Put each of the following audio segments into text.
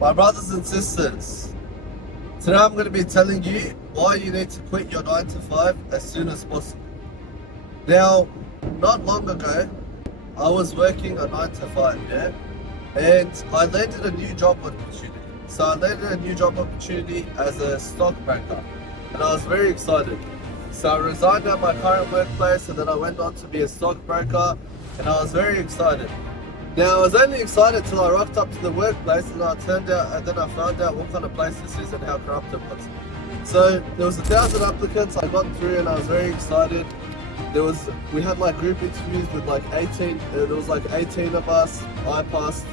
My brothers and sisters, today I'm going to be telling you why you need to quit your 9 to 5 as soon as possible. Now, not long ago, I was working a 9 to 5, yeah? And I landed a new job opportunity. So I landed a new job opportunity as a stockbroker. And I was very excited. So I resigned at my current workplace and then I went on to be a stockbroker and I was very excited. Now I was only excited till I rocked up to the workplace and I found out what kind of place this is and how corrupt it was. So there was 1,000 applicants, I got through and I was very excited. We had like group interviews with like 18, there was like 18 of us, I passed,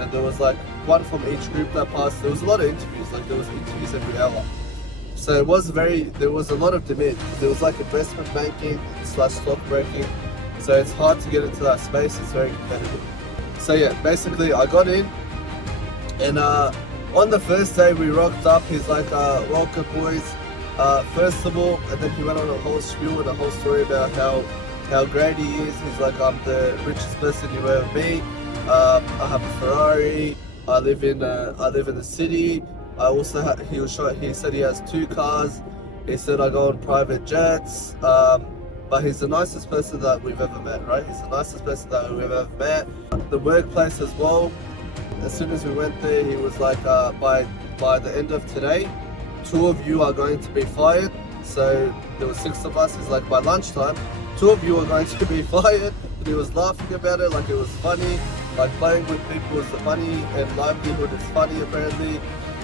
and there was like one from each group that passed. There was a lot of interviews, like there was interviews every hour. So there was a lot of demand. There was like investment banking / stockbroking. So it's hard to get into that space, it's very competitive. So yeah, basically I got in and on the first day we rocked up, he's like, welcome boys, first of all, and then he went on a whole spiel and a whole story about how great he is. He's like, I'm the richest person you ever meet, I have a Ferrari, I live in the city, I also he said he has 2 cars, he said I go on private jets, but he's the nicest person that we've ever met, right? He's the nicest person that we've ever met. The workplace as well, as soon as we went there, he was like, by the end of today, 2 of you are going to be fired. So there were 6 of us. He's like, by lunchtime, 2 of you are going to be fired. And he was laughing about it like it was funny. Like playing with people is funny and livelihood is funny apparently.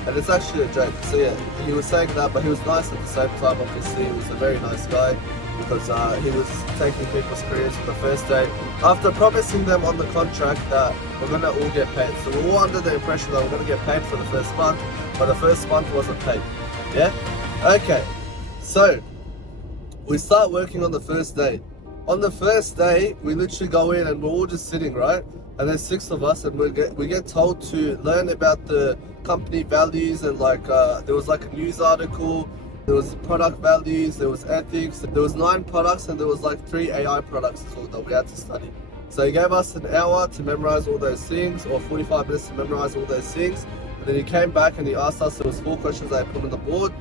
And it's actually a joke. So yeah, he was saying that, but he was nice at the same time. Obviously, he was a very nice guy because he was taking people's careers on the first day after promising them on the contract that we're going to all get paid. So we're all under the impression that we're going to get paid for the first month, but the first month wasn't paid. Yeah? Okay. So we start working on the first day. On the first day, we literally go in and we're all just sitting, right? And there's 6 of us and we get told to learn about the company values and like there was like a news article, there was product values, there was ethics, there was 9 products and there was like 3 AI products as well that we had to study. So he gave us an hour to memorize all those things, or 45 minutes to memorize all those things. And then he came back and he asked us, there was 4 questions that I put on the board,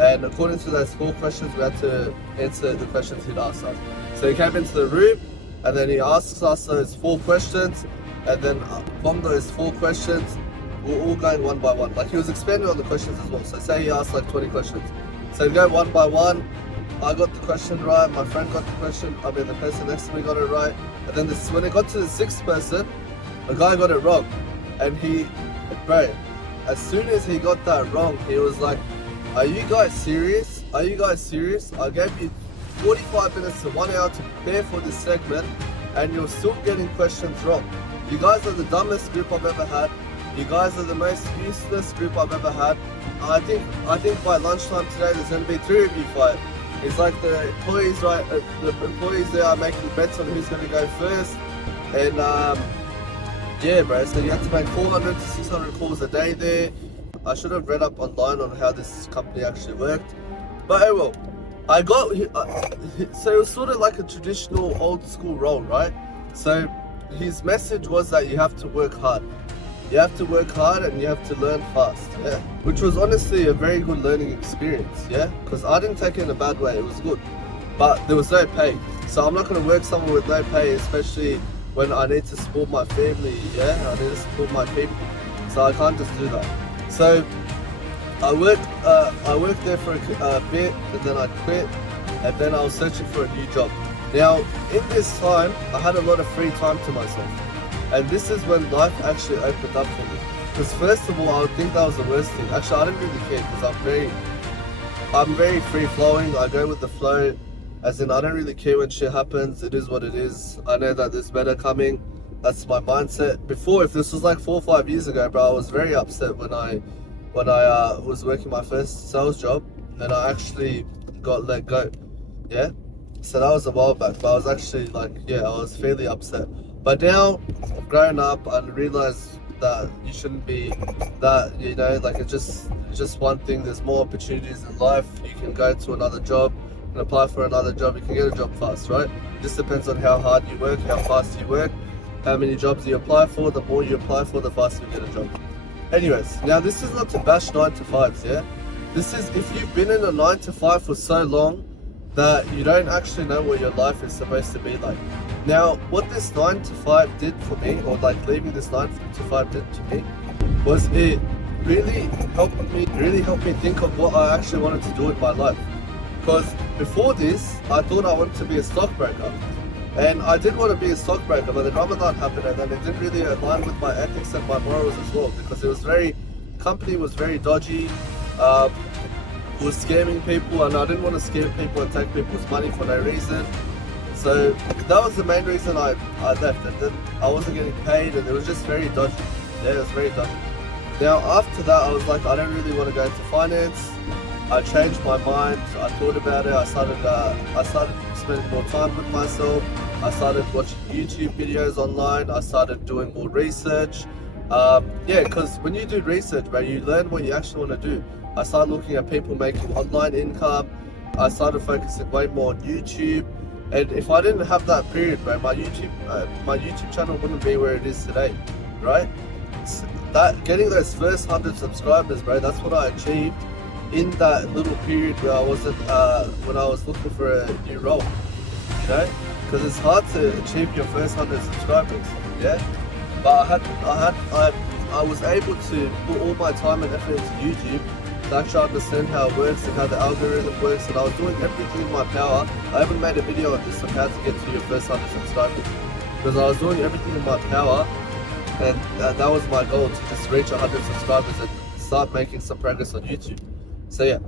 and according to those 4 questions we had to answer the questions he'd asked us. So he came into the room and then he asks us those 4 questions, and then from those 4 questions we're all going one by one. Like he was expanding on the questions as well. So say he asked like 20 questions. So we go one by one. I got the question right, my friend got the person next to me got it right. And then when it got to the 6th person, the guy got it wrong. And bro, as soon as he got that wrong, he was like, are you guys serious? Are you guys serious? I gave you 45 minutes to 1 hour to prepare for this segment and you're still getting questions wrong. You guys are the dumbest group I've ever had. You guys are the most useless group I've ever had. I think by lunchtime today there's going to be 3 of you fired. It's like the employees, right? The employees there are making bets on who's going to go first. And yeah, bro. So you have to make 400 to 600 calls a day there. I should have read up online on how this company actually worked. But oh well. So it was sort of like a traditional old school role, right? So his message was that you have to work hard. You have to work hard and you have to learn fast, yeah. Which was honestly a very good learning experience, yeah. Because I didn't take it in a bad way, it was good. But there was no pay. So I'm not going to work somewhere with no pay, especially when I need to support my family, yeah. I need to support my people. So I can't just do that. So I worked there for a bit and then I quit. And then I was searching for a new job. Now, in this time, I had a lot of free time to myself. And this is when life actually opened up for me. Because first of all, I would think that was the worst thing. Actually, I didn't really care because I'm very free flowing. I go with the flow. As in, I don't really care when shit happens. It is what it is. I know that there's better coming. That's my mindset. Before, if this was like 4 or 5 years ago, bro, I was very upset when I was working my first sales job and I actually got let go. Yeah. So that was a while back. But I was actually like, yeah, I was fairly upset. But now, I've grown up and realized that you shouldn't be that, you know, like it's just one thing. There's more opportunities in life. You can go to another job and apply for another job. You can get a job fast, right? It just depends on how hard you work, how fast you work, how many jobs you apply for. The more you apply for, the faster you get a job. Anyways, now this is not to bash 9 to 5s, yeah? This is if you've been in a 9 to 5 for so long that you don't actually know what your life is supposed to be like. Now, what this 9 to 5 did for me, or like leaving this 9 to 5 did to me, was it really helped me think of what I actually wanted to do in my life. Because before this, I thought I wanted to be a stockbroker. And I did want to be a stockbroker, but then Ramadan happened and then it didn't really align with my ethics and my morals as well, because it was company was very dodgy, was scamming people, and I didn't want to scam people and take people's money for no reason. So that was the main reason I left, and then I wasn't getting paid, and it was just very dodgy. Yeah, it was very dodgy. Now after that, I was like, I don't really want to go into finance. I changed my mind. I thought about it. I started spending more time with myself. I started watching YouTube videos online. I started doing more research. Yeah, because when you do research, bro, you learn what you actually want to do. I started looking at people making online income. I started focusing way more on YouTube. And if I didn't have that period, bro, my YouTube channel wouldn't be where it is today, right? That getting those first 100 subscribers, bro, that's what I achieved in that little period where I wasn't, when I was looking for a new role, you know? Because it's hard to achieve your first 100 subscribers, yeah? But I was able to put all my time and effort into YouTube to actually understand how it works and how the algorithm works, and I was doing everything in my power. I haven't made a video on this on how to get to your first 100 subscribers, because I was doing everything in my power, and that was my goal, to just reach 100 subscribers and start making some progress on YouTube. So yeah,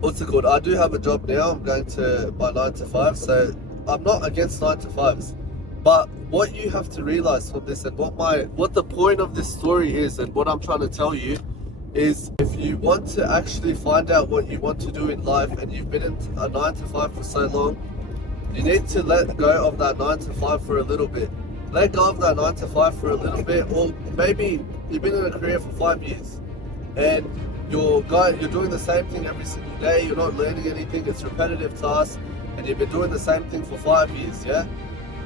what's it called? I do have a job now. I'm going to my 9 to 5, so I'm not against 9 to 5s. But what you have to realize from this, and what the point of this story is, and what I'm trying to tell you, is if you want to actually find out what you want to do in life, and you've been in a 9 to 5 for so long, you need to let go of that 9 to 5 for a little bit. Let go of that 9 to 5 for a little bit, or maybe you've been in a career for 5 years, and you're doing the same thing every single day. You're not learning anything. It's repetitive tasks, and you've been doing the same thing for 5 years, yeah,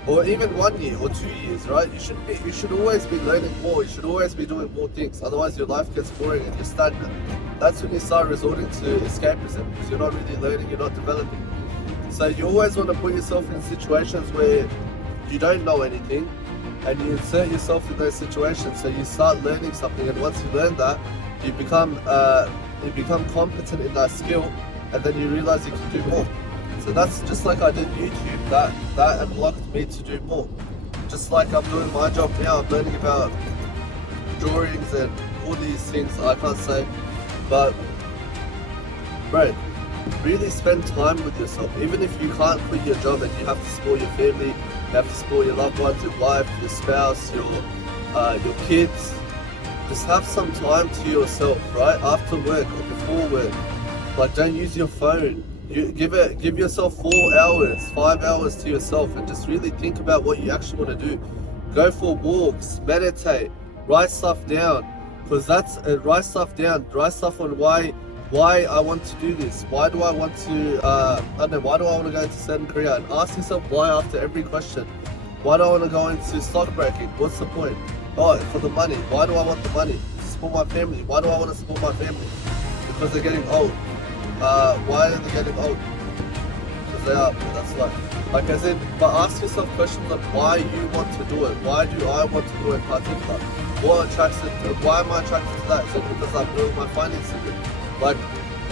or even 1 year or 2 years, right? You should always be learning more. You should always be doing more things. Otherwise, your life gets boring and you're stagnant. That's when you start resorting to escapism, because you're not really learning. You're not developing. So you always want to put yourself in situations where you don't know anything, and you insert yourself in those situations. So you start learning something, and once you learn that, you become competent in that skill, and then you realize you can do more. So that's just like I did YouTube. That unlocked me to do more. Just like I'm doing my job now. I'm learning about drawings and all these things I can't say, but bro, really spend time with yourself. Even if you can't quit your job and you have to support your family, you have to support your loved ones, your wife, your spouse, your kids. Just have some time to yourself, right? After work or before work. Like, don't use your phone. Give yourself 4 hours, 5 hours to yourself, and just really think about what you actually want to do. Go for walks, meditate, write stuff down. Because write stuff down. Write stuff on why I want to do this. Why do I want to why do I want to go into certain career? And ask yourself why after every question. Why do I want to go into stockbroking? What's the point? Oh, for the money. Why do I want the money? To support my family. Why do I want to support my family? Because they're getting old. Why are they getting old? Because they are. That's life. Like as in, but ask yourself questions of why you want to do it. Why do I want to do it in particular? Why am I attracted to that? Is it because I'm doing my finances? Like,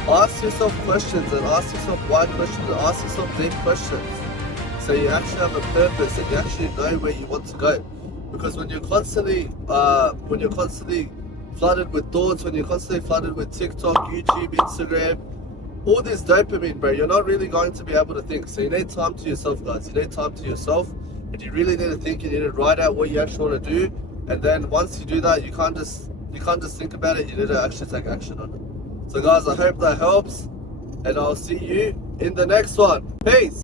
ask yourself questions, and ask yourself why questions, and ask yourself deep questions. So you actually have a purpose, and you actually know where you want to go. Because when you're constantly flooded with thoughts, when you're constantly flooded with TikTok, YouTube, Instagram, all this dopamine, bro, you're not really going to be able to think. So you need time to yourself, guys. You need time to yourself, and you really need to think. You need to write out what you actually want to do, and then once you do that, you can't just think about it. You need to actually take action on it. So guys, I hope that helps, and I'll see you in the next one. Peace.